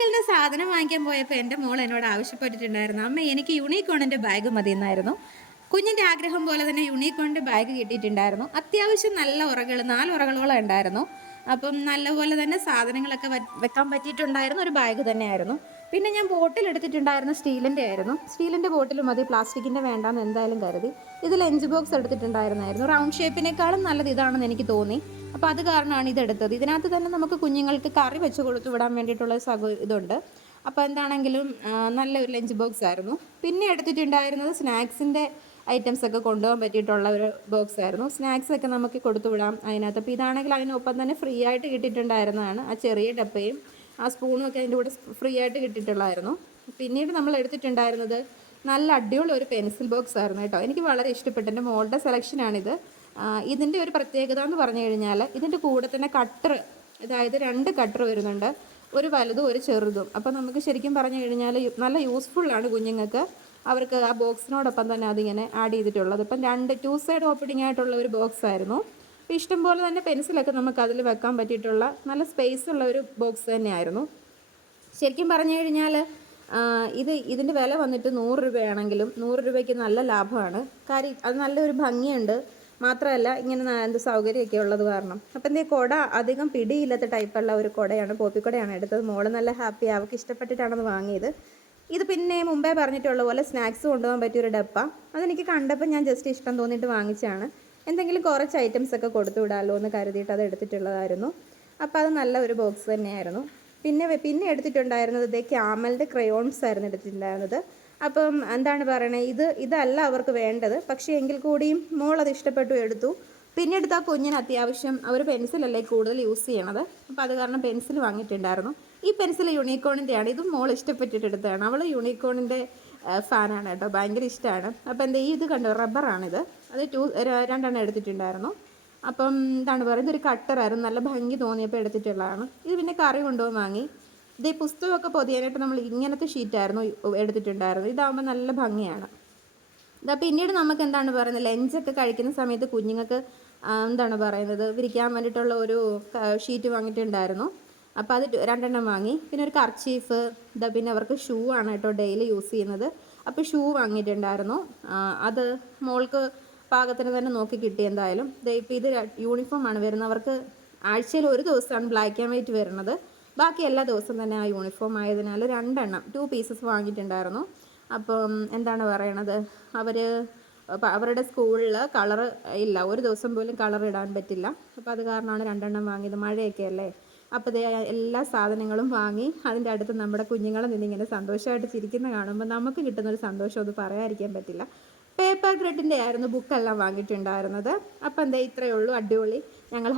സർക്കിളിന്റെ സാധനം വാങ്ങിക്കാൻ പോയപ്പോൾ എന്റെ മോൾ എന്നോട് ആവശ്യപ്പെട്ടിട്ടുണ്ടായിരുന്നു അമ്മ എനിക്ക് യൂണിക്കോണിന്റെ ബാഗ് മതി എന്നായിരുന്നു കുഞ്ഞിന്റെ ആഗ്രഹം പോലെ തന്നെ യൂണിക്കോണിന്റെ ബാഗ് കിട്ടിയിട്ടുണ്ടായിരുന്നു. അത്യാവശ്യം നല്ല ഉറകൾ നാല് ഉറകളോളം ഉണ്ടായിരുന്നു. അപ്പം നല്ലപോലെ തന്നെ സാധനങ്ങളൊക്കെ വെക്കാൻ പറ്റിയിട്ടുണ്ടായിരുന്ന ഒരു ബാഗ് തന്നെയായിരുന്നു. പിന്നെ ഞാൻ ബോട്ടിൽ എടുത്തിട്ടുണ്ടായിരുന്ന സ്റ്റീലിന്റെ ആയിരുന്നു. സ്റ്റീലിന്റെ ബോട്ടിൽ മതി പ്ലാസ്റ്റിക്കിന്റെ വേണ്ടാന്ന് എന്തായാലും കരുതി. ഇത് ലഞ്ച് ബോക്സ് എടുത്തിട്ടുണ്ടായിരുന്നായിരുന്നു. റൗണ്ട് ഷേപ്പിനേക്കാളും നല്ലത് ഇതാണെന്ന് എനിക്ക് തോന്നി. അപ്പോൾ അത് കാരണമാണ് ഇതെടുത്തത് ഇതിനകത്ത് തന്നെ നമുക്ക് കുഞ്ഞുങ്ങൾക്ക് കറി വെച്ച് കൊടുത്തു വിടാൻ വേണ്ടിയിട്ടുള്ള സഗ ഇതുണ്ട്. അപ്പോൾ എന്താണെങ്കിലും നല്ല നല്ലൊരു ലഞ്ച് ബോക്സ് ആയിരുന്നു. പിന്നെ എടുത്തിട്ടുണ്ടായിരുന്നത് സ്നാക്സിന്റെ ഐറ്റംസ് ഒക്കെ കൊണ്ടുപോകാൻ പറ്റിയിട്ടുള്ള ഒരു ബോക്സ് ആയിരുന്നു. സ്നാക്സ് ഒക്കെ നമുക്ക് കൊടുത്തു വിടാം അതിനകത്ത്. അപ്പോൾ ഇതാണെങ്കിൽ അതിനൊപ്പം തന്നെ ഫ്രീ ആയിട്ട് കിട്ടിയിട്ടുണ്ടായിരുന്നതാണ് ആ ചെറിയ ഡപ്പയും ആ സ്പൂണൊക്കെ അതിന്റെ കൂടെ ഫ്രീ ആയിട്ട് കിട്ടിയിട്ടുള്ളായിരുന്നു പിന്നീട് നമ്മൾ എടുത്തിട്ടുണ്ടായിരുന്നത് നല്ല അടിപൊളി ഒരു പെൻസിൽ ബോക്സ് ആയിരുന്നു കേട്ടോ. എനിക്ക് വളരെ ഇഷ്ടപ്പെട്ടു. എന്റെ മോളുടെ സെലക്ഷനാണിത്. ഇതിന്റെ ഒരു പ്രത്യേകത എന്ന് പറഞ്ഞു കഴിഞ്ഞാൽ ഇതിന്റെ കൂടെ തന്നെ കട്ടർ അതായത് രണ്ട് കട്ടർ വരുന്നുണ്ട്. ഒരു വലുതും ഒരു ചെറുതും. അപ്പോൾ നമുക്ക് ശരിക്കും പറഞ്ഞു കഴിഞ്ഞാൽ നല്ല യൂസ്ഫുള്ളാണ് കുഞ്ഞുങ്ങൾക്ക്. അവർക്ക് ആ ബോക്സിനോടൊപ്പം തന്നെ അതിങ്ങനെ ആഡ് ചെയ്തിട്ടുള്ളത്. ഇപ്പം രണ്ട് ടു സൈഡ് ഓപ്പണിംഗ് ആയിട്ടുള്ള ഒരു ബോക്സ് ആയിരുന്നു. ഇഷ്ടംപോലെ തന്നെ പെൻസിലൊക്കെ നമുക്ക് അതിൽ വെക്കാൻ പറ്റിയിട്ടുള്ള നല്ല സ്പേസ് ഉള്ള ഒരു ബോക്സ് തന്നെയായിരുന്നു. ശരിക്കും പറഞ്ഞു കഴിഞ്ഞാൽ ഇത് ഇതിന്റെ വില വന്നിട്ട് നൂറ് രൂപയാണെങ്കിലും നൂറ് രൂപയ്ക്ക് നല്ല ലാഭമാണ്. കാര്യം അത് നല്ലൊരു ഭംഗിയുണ്ട്. മാത്രമല്ല ഇങ്ങനെ എന്ത് സൗകര്യമൊക്കെ ഉള്ളത് കാരണം. അപ്പം എന്തേ കുട അധികം പിടിയില്ലാത്ത ടൈപ്പുള്ള ഒരു കുടയാണ് പോപ്പിക്കുടയാണ് എടുത്തത്. മോൾ നല്ല ഹാപ്പി അവൾക്ക് ഇഷ്ടപ്പെട്ടിട്ടാണ് വാങ്ങിയത്. ഇത് പിന്നെ മുമ്പേ പറഞ്ഞിട്ടുള്ള പോലെ സ്നാക്സ് കൊണ്ടുപോകാൻ പറ്റിയൊരു ഡപ്പ. അതെനിക്ക് കണ്ടപ്പോൾ ഞാൻ ജസ്റ്റ് ഇഷ്ടം തോന്നിയിട്ട് വാങ്ങിച്ചാണ് എന്തെങ്കിലും കുറച്ച് ഐറ്റംസ് ഒക്കെ കൊടുത്തു വിടാമല്ലോ എന്ന് കരുതിയിട്ട് അത് എടുത്തിട്ടുള്ളതായിരുന്നു. അപ്പോൾ അത് നല്ല ഒരു ബോക്സ് തന്നെയായിരുന്നു. പിന്നെ പിന്നെ എടുത്തിട്ടുണ്ടായിരുന്നത് ഇതേ ക്യാമലിന്റെ ക്രയോൺസ് ആയിരുന്നു എടുത്തിട്ടുണ്ടായിരുന്നത്. അപ്പം എന്താണ് പറയണത് ഇത് ഇതല്ല അവർക്ക് വേണ്ടത്. പക്ഷേ എങ്കിൽ കൂടിയും മോൾ അത് ഇഷ്ടപ്പെട്ടു എടുത്തു. പിന്നെ എടുത്ത ആ കുഞ്ഞിന് അത്യാവശ്യം അവർ പെൻസിലല്ലേ കൂടുതൽ യൂസ് ചെയ്യണത്. അപ്പോൾ അത് കാരണം പെൻസിൽ വാങ്ങിയിട്ടുണ്ടായിരുന്നു. ഈ പെൻസിൽ യൂണിക്കോണിന്റെയാണ് ഇതും മോൾ ഇഷ്ടപ്പെട്ടിട്ട് എടുത്തതാണ്. അവൾ യൂണിക്കോണിന്റെ ഫാനാണ് കേട്ടോ. ഭയങ്കര ഇഷ്ടമാണ്. അപ്പോൾ എന്താ ഈ ഇത് കണ്ടോ റബ്ബറാണിത്. അത് ടു രണ്ടെണ്ണം എടുത്തിട്ടുണ്ടായിരുന്നു. അപ്പം എന്താണ് പറയുന്നത് ഒരു കട്ടറായിരുന്നു. നല്ല ഭംഗി തോന്നിയപ്പോൾ എടുത്തിട്ടുള്ളതാണ്. ഇത് പിന്നെ കറി കൊണ്ടുപോയി വാങ്ങി. ഇത് ഈ പുസ്തകമൊക്കെ പൊതിയാനായിട്ട് നമ്മൾ ഇങ്ങനത്തെ ഷീറ്റായിരുന്നു എടുത്തിട്ടുണ്ടായിരുന്നു ഇതാകുമ്പോൾ നല്ല ഭംഗിയാണ്. ഇതാ പിന്നീട് നമുക്ക് എന്താണ് പറയുന്നത് ലഞ്ചൊക്കെ കഴിക്കുന്ന സമയത്ത് കുഞ്ഞുങ്ങൾക്ക് എന്താണ് പറയുന്നത് വിരിക്കാൻ വേണ്ടിയിട്ടുള്ള ഒരു ഷീറ്റ് വാങ്ങിയിട്ടുണ്ടായിരുന്നു. അപ്പോൾ അത് രണ്ടെണ്ണം വാങ്ങി. പിന്നെ ഒരു കർച്ചീഫ് ഇതാ പിന്നെ അവർക്ക് ഷൂ ആണ് കേട്ടോ ഡെയിലി യൂസ് ചെയ്യുന്നത്. അപ്പോൾ ഷൂ വാങ്ങിയിട്ടുണ്ടായിരുന്നു. അത് മോൾക്ക് പാകത്തിന് തന്നെ നോക്കി കിട്ടി എന്തായാലും. ഇപ്പോൾ ഇത് യൂണിഫോം ആണ് വരുന്നവർക്ക് ആഴ്ചയിൽ ഒരു ദിവസമാണ് ബ്ലാക്ക് ആൻഡ് വൈറ്റ് വരുന്നത്. ബാക്കി എല്ലാ ദിവസവും തന്നെ ആ യൂണിഫോം ആയതിനാൽ രണ്ടെണ്ണം ടു പീസസ് വാങ്ങിയിട്ടുണ്ടായിരുന്നു. അപ്പം എന്താണ് പറയണത്? അവർ അവരുടെ സ്കൂളിൽ കളർ ഇല്ല. ഒരു ദിവസം പോലും കളർ ഇടാൻ പറ്റില്ല. അപ്പോൾ അത് കാരണമാണ് രണ്ടെണ്ണം വാങ്ങിയത്. മഴയൊക്കെ അല്ലേ? അപ്പോൾ എല്ലാ സാധനങ്ങളും വാങ്ങി അതിന്റെ അടുത്ത് നമ്മുടെ കുഞ്ഞുങ്ങളെ നിന്നിങ്ങനെ സന്തോഷമായിട്ട് ചിരിക്കുന്ന കാണുമ്പോൾ നമുക്ക് കിട്ടുന്ന ഒരു സന്തോഷം അത് പറയാതിരിക്കാൻ പറ്റില്ല. പേപ്പർ ഗ്രിഡിന്റെ ആയിരുന്നു ബുക്കെല്ലാം വാങ്ങിയിട്ടുണ്ടായിരുന്നത്. അപ്പോൾ എന്താ ഇത്രയേ ഉള്ളൂ. അടിപൊളി. ഞങ്ങൾ